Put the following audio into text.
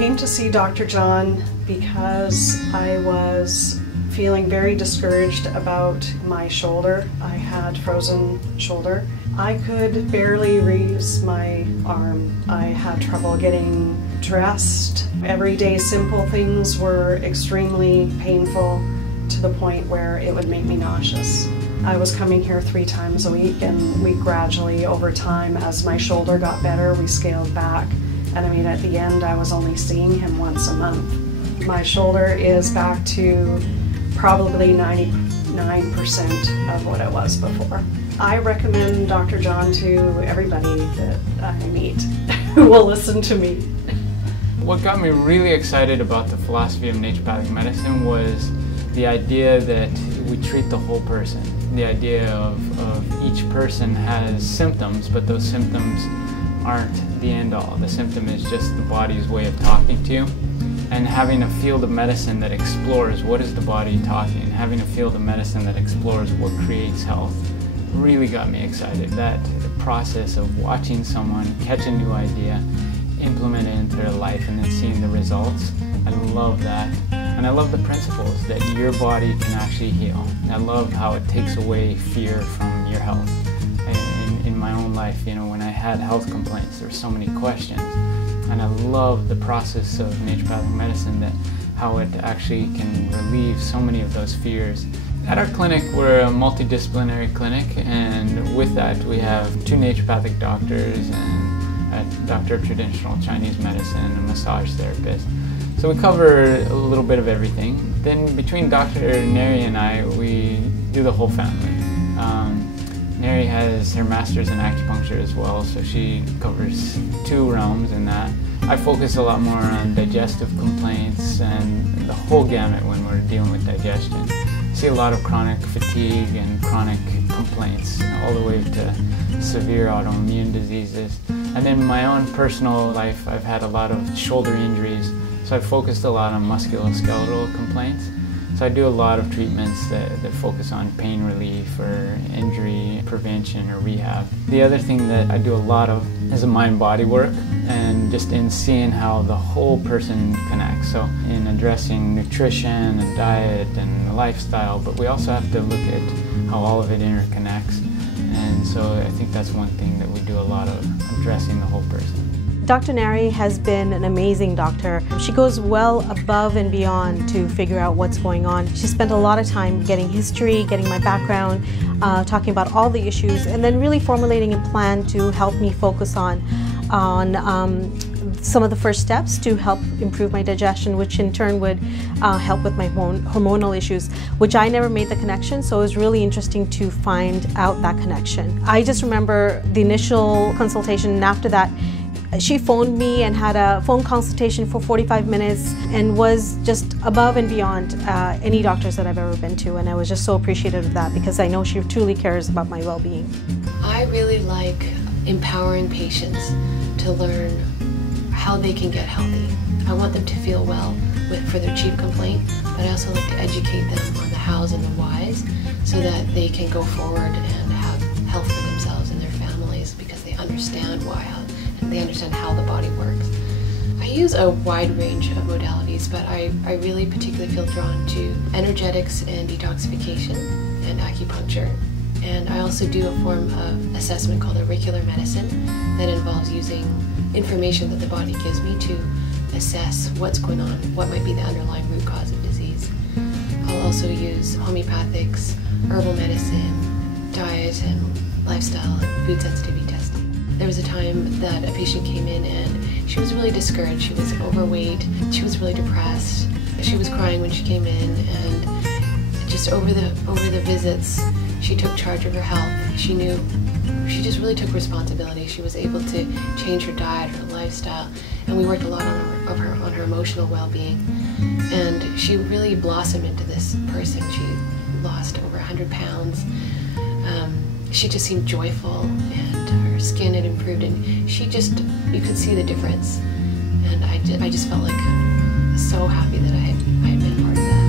came to see Dr. John because I was feeling very discouraged about my shoulder. I had frozen shoulder. I could barely raise my arm. I had trouble getting dressed. Everyday simple things were extremely painful to the point where it would make me nauseous. I was coming here 3 times a week, and we gradually, over time, as my shoulder got better, we scaled back. And I mean, at the end, I was only seeing him once a month. My shoulder is back to probably 99% of what it was before. I recommend Dr. John to everybody that I meet who will listen to me. What got me really excited about the philosophy of naturopathic medicine was the idea that we treat the whole person. The idea of each person has symptoms, but those symptoms aren't the end all. The symptom is just the body's way of talking to you. And having a field of medicine that explores what is the body talking, having a field of medicine that explores what creates health, really got me excited. That process of watching someone catch a new idea, implement it into their life, and then seeing the results, I love that. And I love the principles that your body can actually heal. I love how it takes away fear from your health. In my own life, you know, when I had health complaints, there were so many questions. And I love the process of naturopathic medicine, that how it actually can relieve so many of those fears. At our clinic, we're a multidisciplinary clinic, and with that we have 2 naturopathic doctors and a doctor of traditional Chinese medicine and a massage therapist. So we cover a little bit of everything. Then between Dr. Nari and I, we do the whole family. Nari has her master's in acupuncture as well, so she covers 2 realms in that. I focus a lot more on digestive complaints and the whole gamut when we're dealing with digestion. I see a lot of chronic fatigue and chronic complaints, all the way to severe autoimmune diseases. And then in my own personal life, I've had a lot of shoulder injuries, so I've focused a lot on musculoskeletal complaints. So I do a lot of treatments that focus on pain relief or injury prevention or rehab. The other thing that I do a lot of is a mind-body work, and just in seeing how the whole person connects. So in addressing nutrition and diet and lifestyle, but we also have to look at how all of it interconnects. And so I think that's one thing that we do a lot of, addressing the whole person. Dr. Nari has been an amazing doctor. She goes well above and beyond to figure out what's going on. She spent a lot of time getting history, getting my background, talking about all the issues, and then really formulating a plan to help me focus on some of the first steps to help improve my digestion, which in turn would help with my hormonal issues, which I never made the connection, so it was really interesting to find out that connection. I just remember the initial consultation, and after that, she phoned me and had a phone consultation for 45 minutes and was just above and beyond any doctors that I've ever been to, and I was just so appreciative of that because I know she truly cares about my well-being. I really like empowering patients to learn how they can get healthy. I want them to feel well for their chief complaint, but I also like to educate them on the hows and the whys so that they can go forward and have health for themselves and their families because they understand why, and they understand how the body works. I use a wide range of modalities, but I really particularly feel drawn to energetics and detoxification and acupuncture. And I also do a form of assessment called auricular medicine that involves using information that the body gives me to assess what's going on, what might be the underlying root cause of disease. I'll also use homeopathics, herbal medicine, diet and lifestyle and food sensitivity testing. There was a time that a patient came in and she was really discouraged. She was overweight, she was really depressed. She was crying when she came in, and just over the visits, she took charge of her health. She just really took responsibility. She was able to change her diet, her lifestyle, and we worked a lot on her emotional well-being. And she really blossomed into this person. She lost over 100 pounds. She just seemed joyful, and her skin had improved, and you could see the difference. And I just felt like so happy that I had been part of that.